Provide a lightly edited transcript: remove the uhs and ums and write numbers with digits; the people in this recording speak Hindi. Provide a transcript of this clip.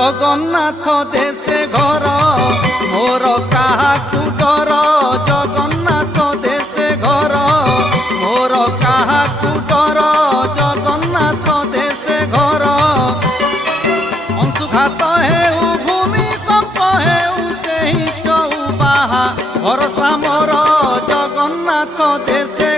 जगन्नाथ देशे घर मोर काहाकु डर जगन्नाथ देशे घर मोर काहाकु डर जगन्नाथ देशे घर अंशुघात हेउ भूमिकंप हेउ सेहि चौबाहा भरसा मोर जगन्नाथ देशे